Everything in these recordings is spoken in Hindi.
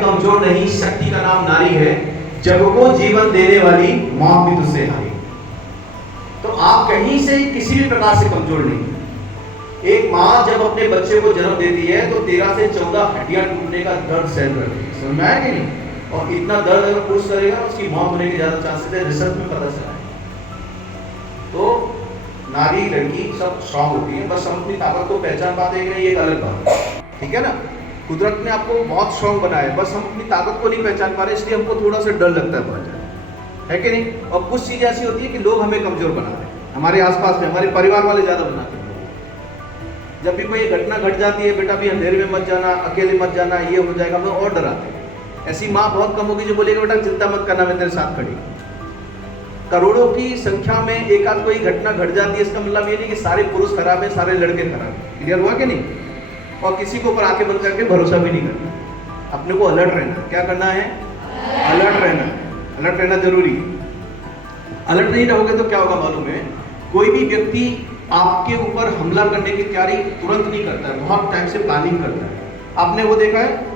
कमजोर नहीं, शक्ति का नाम नारी है, जग को जीवन देने वाली मौत भी तुझसे हारी। तो आप कहीं से किसी भी प्रकार से कमजोर नहीं। एक माँ जब अपने बच्चे को जन्म देती है तो 13 से 14 हड्डियां टूटने का दर्द सहन करती है, समझ में आया कि नहीं? और इतना दर्द अगर पुरुष करेगा उसकी मौत होने के ज्यादा चांसेस है, रिसर्च में पता चला है। तो नारी लड़की सब स्ट्रांग होती है, बस हम अपनी ताकत को पहचान पाते हैं कि नहीं, ये एक अलग बात है, ठीक है ना। कुदरत ने आपको बहुत स्ट्रांग बनाया है, बस हम अपनी ताकत को नहीं पहचान पा रहे, इसलिए हमको थोड़ा सा डर लगता है बहुत ज़्यादा, है कि नहीं। और कुछ चीज़ें ऐसी होती है कि लोग हमें कमजोर बना रहे हैं, हमारे आसपास में हमारे परिवार वाले ज़्यादा बनाते हैं। जब भी कोई घटना घट जाती है, बेटा भी अंधेरे में मत जाना, अकेले मत जाना, ये हो जाएगा, हम लोग और डराते हैं। ऐसी माँ बहुत कम होगी जो बोलेगी बेटा चिंता मत करना, मैं तेरे साथ खड़ी। करोड़ों की संख्या में एक आध कोई घटना घट जाती है, इसका मतलब ये नहीं कि सारे पुरुष खराब है, सारे लड़के खराब है। क्लियर हुआ कि नहीं? और किसी के ऊपर आंखें बंद करके भरोसा भी नहीं करना, अपने को अलर्ट रहना। क्या करना है? अलर्ट रहना। अलर्ट रहना जरूरी है। अलर्ट नहीं रहोगे तो क्या होगा मालूम है? कोई भी व्यक्ति आपके ऊपर हमला करने की तैयारी तुरंत नहीं करता है, बहुत टाइम से प्लानिंग करता है। आपने वो देखा है,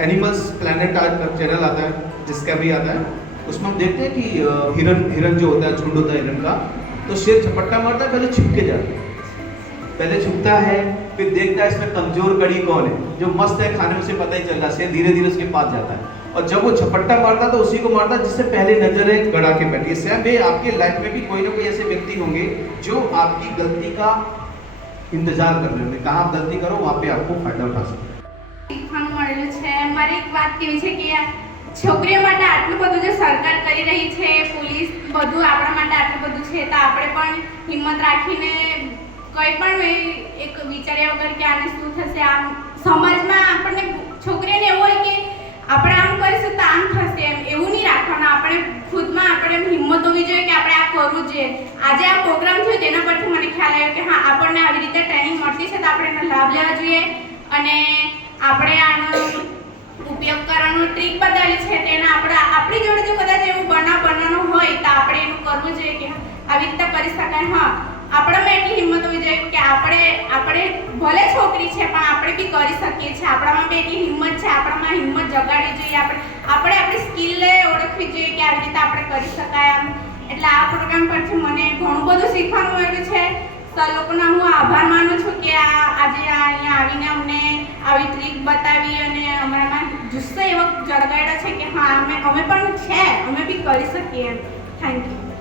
एनिमल्स प्लैनेट आज का चैनल आता है, जिसका भी आता है, उसमें हम देखते हैं कि हिरन जो होता है, झुंड होता है हिरन का, तो शेर झपट्टा मारता है, पहले छुप के जाता है, पहले छुपता है, फिर देखता है इसमें कमजोर कड़ी कौन है, जो मस्त है खाने में, उसे पता ही चल रहा है, शेर धीरे धीरे उसके पास जाता है, और जब वो झपट्टा मारता तो उसी को मारता जिससे पहले नजर है गड़ा के बैठी। सेम वे आपके लाइफ में भी कोई ना कोई ऐसे व्यक्ति होंगे जो आपकी गलती का इंतजार कर रहे होंगे, कहाँ आप गलती करो वहाँ पे आपको फायदा उठा सकते हैं। मारी एक बात કેવી છે કે છોકરીઓ માટે આટલું બધું જે સરકાર કરી રહી છે, પોલીસ બધું આપણા માટે આટલું બધું છે, તો આપણે પણ હિંમત રાખીને કોઈ પણ એક વિચાર્યા વગર કે આને શું થશે, આમ સમાજમાં આપણને છોકરીઓને એવું હોય કે આપણે આમ કરીશું તો આમ થશે, એમ એવું નહીં રાખવાનું। આપણે ખુદમાં આપણે હિંમત હોવી જોઈએ કે આપણે આ કરવું જોઈએ। આજે આ પ્રોગ્રામ થયો તેના પરથી મને ખ્યાલ આવ્યો કે હા આપણને આવી રીતે ટ્રેનિંગ મળતી છે તો આપણે એનો લાભ લેવા જોઈએ, અને આપણે આનો ઉપયોગ કરવાનો ટ્રીક બતાવેલી છે તેના આપણી જોડે જો કદાચ એવું બનાવ બનવાનો હોય તો આપણે એનું કરવું જોઈએ કે આવી રીતે કરી શકાય। હા, આપણામાં એટલી હિંમત હોવી જોઈએ કે આપણે ભલે છોકરી છે પણ આપણે બી કરી શકીએ છીએ, આપણામાં બી એટલી હિંમત છે, આપણામાં હિંમત જગાડવી જોઈએ, આપણે આપણી સ્કિલને ઓળખવી જોઈએ કે આવી રીતે આપણે કરી શકાય એમ। એટલે આ પ્રોગ્રામ પરથી મને ઘણું બધું શીખવાનું મળ્યું છે। સર લોકોનો હું આભાર માનું છું કે આજે અહીંયા આવીને અમને આવી ટ્રીક બતાવી અને અમારામાં જુસ્સો એવો જગાડ્યો છે કે હા અમે પણ છે, અમે બી કરી શકીએ એમ। Thank you.